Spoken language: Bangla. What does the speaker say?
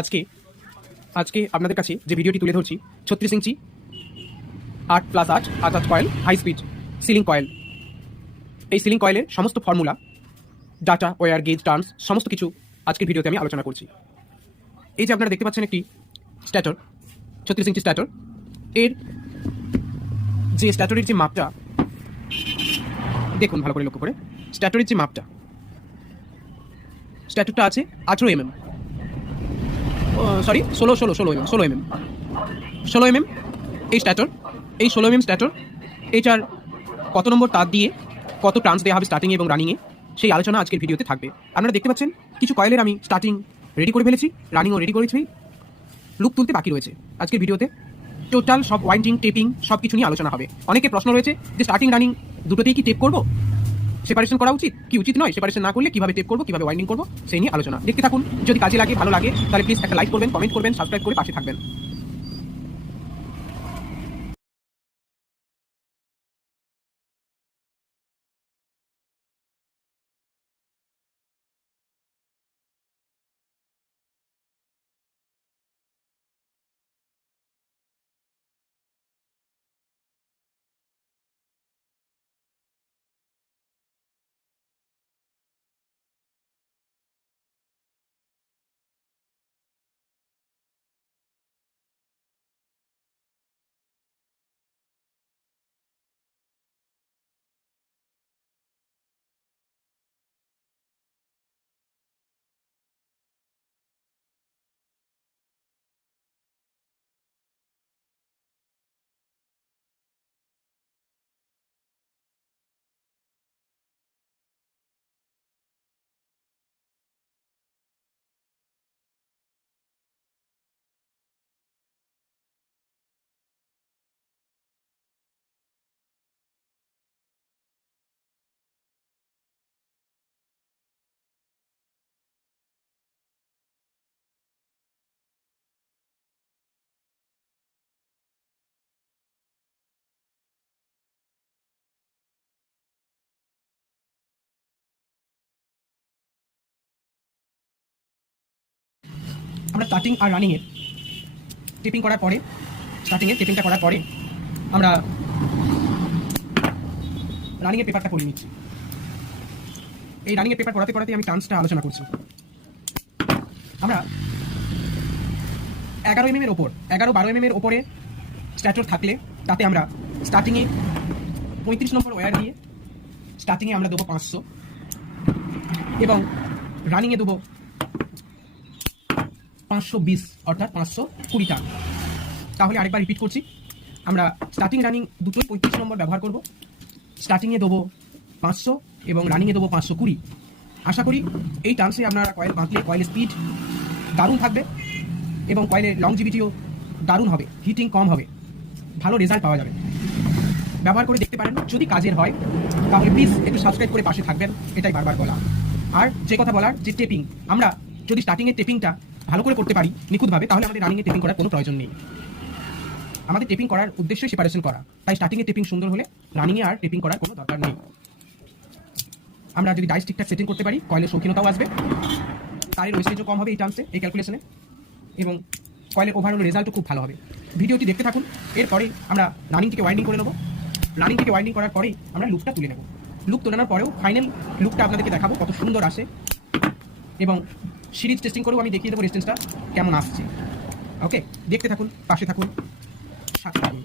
আজকে আজকে আপনাদের কাছে যে ভিডিওটি তুলে ধরছি 36 inch 8+8 attach coil high speed ceiling coil. এই সিলিং কয়েলের সমস্ত formula, data, wire, gauge, terms সমস্ত কিছু আজকের ভিডিওতে আমি আলোচনা করছি। এই যে আপনারা দেখতে পাচ্ছেন একটি স্ট্যাটর, 36 ইঞ্চি স্ট্যাটর। এর যে স্ট্যাটরের যে মাপটা দেখুন ভালো করে লক্ষ্য করে, স্ট্যাটরের যে মাপটা, স্ট্যাটরটা আছে 18 mm, সরি 16 mm এই স্ট্যাটর। এই 16 mm স্ট্যাটর, এইটার কত নম্বর তার দিয়ে কত টার্নস দেওয়া হবে স্টার্টিংয়ে এবং রানিংয়ে, সেই আলোচনা আজকের ভিডিওতে থাকবে। আপনারা দেখতে পাচ্ছেন কিছু কয়েলের আমি স্টার্টিং রেডি করে ফেলেছি, রানিংও রেডি করেছি, লুক তুলতে বাকি রয়েছে। আজকের ভিডিওতে টোটাল সব ওয়াইন্ডিং, টেপিং সব কিছু নিয়ে আলোচনা হবে। অনেকে প্রশ্ন রয়েছে যে স্টার্টিং রানিং দুটোতেই কি টেপ করবো, সেপারেশন করা উচিত কি উচিত নয়, সেপারেশন না করলে কীভাবে টেপ করবো, কীভাবে ওয়াইন্ডিং করবো, সেই নিয়ে আলোচনা। দেখতে থাকুন, যদি কাজে লাগে, ভালো লাগে তাহলে প্লিজ একটা লাইক করবেন, কমেন্ট করবেন, সাবস্ক্রাইব করে পাশে থাকবেন। আমরা স্টার্টিং আর রানিংয়ের টেপিং করার পরে, স্টার্টিংয়ের টেপিংটা করার পরে আমরা রানিংয়ের পেপারটা করে নিচ্ছি। এই রানিংয়ের পেপার করাতে করাতে আমি টার্মসটা আলোচনা করছি। আমরা 11 mm এর ওপর, 11-12 mm এর ওপরে স্ট্যাটর থাকলে তাতে আমরা স্টার্টিংয়ে 35 নম্বর ওয়্যার দিয়ে স্টার্টিংয়ে আমরা দেবো 500 এবং রানিংয়ে দেবো 520, অর্থাৎ 520 টার্ন। তাহলে আরেকবার রিপিট করছি, আমরা স্টার্টিং রানিং দুটোই 35 নম্বর ব্যবহার করব। স্টার্টিংয়ে দেবো 500 এবং রানিংয়ে দেবো 520। আশা করি এই টার্মসে আপনারা কয়েল বাঁধলে কয়েলের স্পিড দারুণ থাকবে এবং কয়েলের লংজিভিটিও দারুণ হবে, হিটিং কম হবে, ভালো রেজাল্ট পাওয়া যাবে। ব্যবহার করে দেখতে পারেন, যদি কাজের হয় তাহলে প্লিজ একটু সাবস্ক্রাইব করে পাশে থাকবেন, এটাই বারবার বলা। আর যে কথা বলার, যে টেপিং, আমরা যদি স্টার্টিংয়ের টেপিংটা ভালো করে করতে পারি নিখুঁতভাবে, তাহলে আমাদের রানিংয়ে টেপিং করার কোনো প্রয়োজন নেই। আমাদের টেপিং করার উদ্দেশ্যই সেপারেশন করা, তাই স্টার্টিংয়ে টেপিং সুন্দর হলে রানিংয়ে আর টেপিং করার কোনো দরকার নেই। আমরা যদি ডাইস ঠিকঠাক সেটিং করতে পারি, কয়েলের শৌখিনতাও আসবে, তারের ওয়েস্টেজও কম হবে এই টার্মসে, এই ক্যালকুলেশনে, এবং কয়েলের ওভারঅল রেজাল্টও খুব ভালো হবে। ভিডিওটি দেখতে থাকুন, এরপরে আমরা রানিং থেকে ওয়াইন্ডিং করে নেবো। রানিং থেকে ওয়াইন্ডিং করার পরেই আমরা লুকটা তুলে নেব। লুক তোলানোর পরেও ফাইনাল লুকটা আপনাদেরকে দেখাবো কত সুন্দর আসে, এবং সিরিজ টেস্টিং করেও আমি দেখিয়ে দেবো রেজিস্ট্যান্সটা কেমন আসছে। ওকে, দেখতে থাকুন, পাশে থাকুন, সাথে থাকুন।